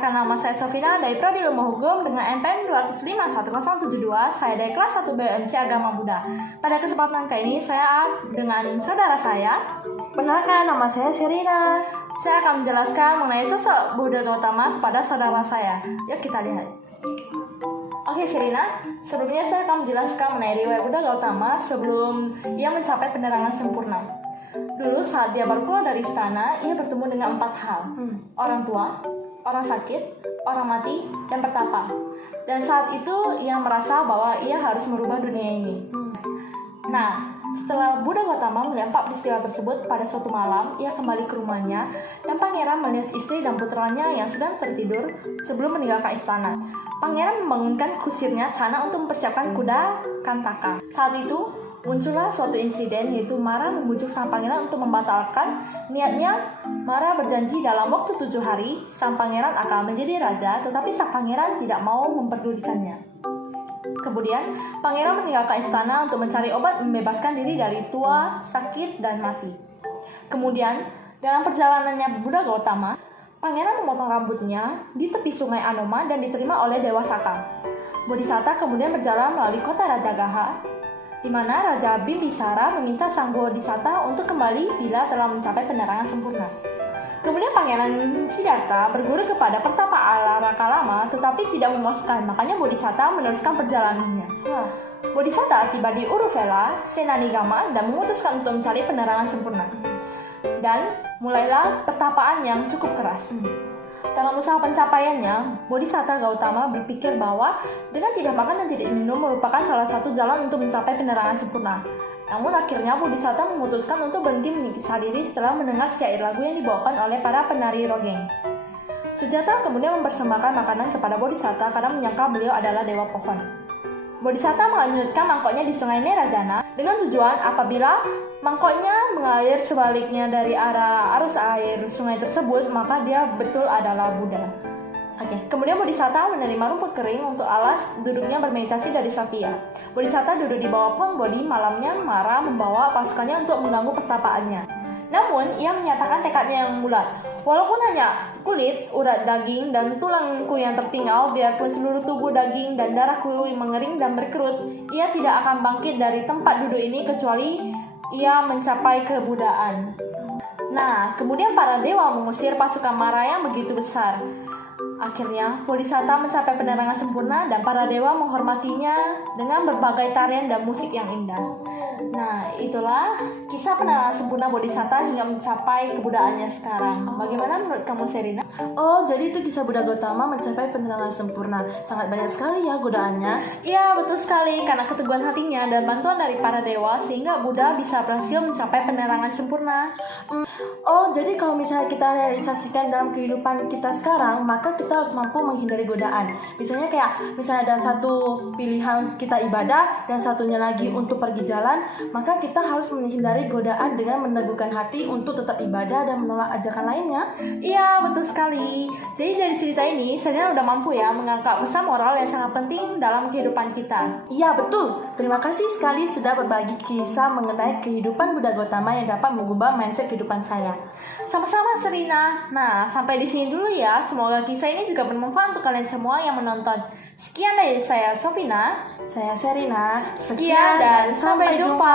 Perkenalkan, nama saya Sofina dari Prodi Ilmu Hukum dengan NPM 2051072. Saya dari kelas 1 BMC Agama Buddha. Pada kesempatan kali ini saya dengan saudara saya. Perkenalkan, nama saya Sherina. Saya akan menjelaskan mengenai sosok Buddha Gautama kepada saudara saya. Yuk kita lihat. Oke Sherina, sebelumnya saya akan menjelaskan mengenai riwayat Buddha Gautama sebelum ia mencapai penerangan sempurna. Dulu saat dia baru keluar dari istana, ia bertemu dengan 4 hal. Orang tua, orang sakit, orang mati, dan bertapa. Dan saat itu ia merasa bahwa ia harus merubah dunia ini. Nah, setelah Buddha Gautama melihat 4 peristiwa tersebut, pada suatu malam ia kembali ke rumahnya dan pangeran melihat istri dan putranya yang sedang tertidur sebelum meninggalkan istana. Pangeran membangunkan kusirnya Channa untuk mempersiapkan kuda Kantaka. Saat itu muncullah suatu insiden, yaitu Mara membujuk sang pangeran untuk membatalkan niatnya. Mara berjanji dalam waktu 7 hari sang pangeran akan menjadi raja, tetapi sang pangeran tidak mau memperdulikannya. Kemudian pangeran meninggalkan istana untuk mencari obat membebaskan diri dari tua, sakit, dan mati. Kemudian dalam perjalanannya Buddha Gautama, pangeran memotong rambutnya di tepi sungai Anoma dan diterima oleh Dewa Saka. Bodhisatta kemudian berjalan melalui kota Rajagaha, di mana Raja Bimbisara meminta sang Bodhisatta untuk kembali bila telah mencapai penerangan sempurna. Kemudian Pangeran Siddhartha berguru kepada Pertapa Alakalama tetapi tidak memuaskan, makanya Bodhisatta meneruskan perjalanannya. Bodhisatta tiba di Uruvela, Senanigama, dan memutuskan untuk mencari penerangan sempurna. Dan mulailah pertapaan yang cukup keras. Dalam usaha pencapaiannya, Bodhisatta Gautama berpikir bahwa dengan tidak makan dan tidak minum merupakan salah satu jalan untuk mencapai penerangan sempurna. Namun akhirnya Bodhisatta memutuskan untuk berhenti menyiksa diri setelah mendengar syair lagu yang dibawakan oleh para penari rogeng. Sujata kemudian mempersembahkan makanan kepada Bodhisatta karena menyangka beliau adalah dewa pohon. Bodhisatta melanjutkan mangkoknya di sungai Nerajana dengan tujuan apabila mangkoknya mengalir sebaliknya dari arah arus air sungai tersebut, maka dia betul adalah Buddha. Kemudian Bodhisatta menerima rumput kering untuk alas duduknya bermeditasi dari Satya. Bodhisatta duduk di bawah pohon Bodhi. Malamnya Mara membawa pasukannya untuk mengganggu pertapaannya. Namun ia menyatakan tekadnya yang bulat. Walaupun hanya kulit, urat daging, dan tulangku yang tertinggal, biarpun seluruh tubuh daging dan darahku mengering dan berkerut, ia tidak akan bangkit dari tempat duduk ini kecuali ia mencapai kebudaan. Nah, kemudian para dewa mengusir pasukan Mara yang begitu besar. Akhirnya, Bodhisatta mencapai penerangan sempurna dan para dewa menghormatinya dengan berbagai tarian dan musik yang indah. Nah, itulah kisah penerangan sempurna Bodhisatta hingga mencapai kebudaannya sekarang. Bagaimana menurut kamu, Sherina? Oh, jadi itu kisah Buddha Gautama mencapai penerangan sempurna. Sangat banyak sekali ya godaannya. Iya, betul sekali. Karena keteguhan hatinya dan bantuan dari para dewa, sehingga Buddha bisa berhasil mencapai penerangan sempurna. Oh, jadi kalau misalnya kita realisasikan dalam kehidupan kita sekarang, maka kita harus mampu menghindari godaan. Misalnya ada satu pilihan kita ibadah dan satunya lagi untuk pergi jalan, maka kita harus menghindari godaan dengan meneguhkan hati untuk tetap ibadah dan menolak ajakan lainnya. Iya, betul sekali. Jadi dari cerita ini, saya udah mampu ya mengangkat pesan moral yang sangat penting dalam kehidupan kita. Iya, betul. Terima kasih sekali sudah berbagi kisah mengenai kehidupan Buddha Gautama yang dapat mengubah mindset kehidupan saya. Sama-sama, Sherina. Nah, sampai di sini dulu ya. Semoga kisah ini juga bermanfaat untuk kalian semua yang menonton. Sekian dari saya, Sofina. Saya Sherina. Sekian dan sampai jumpa.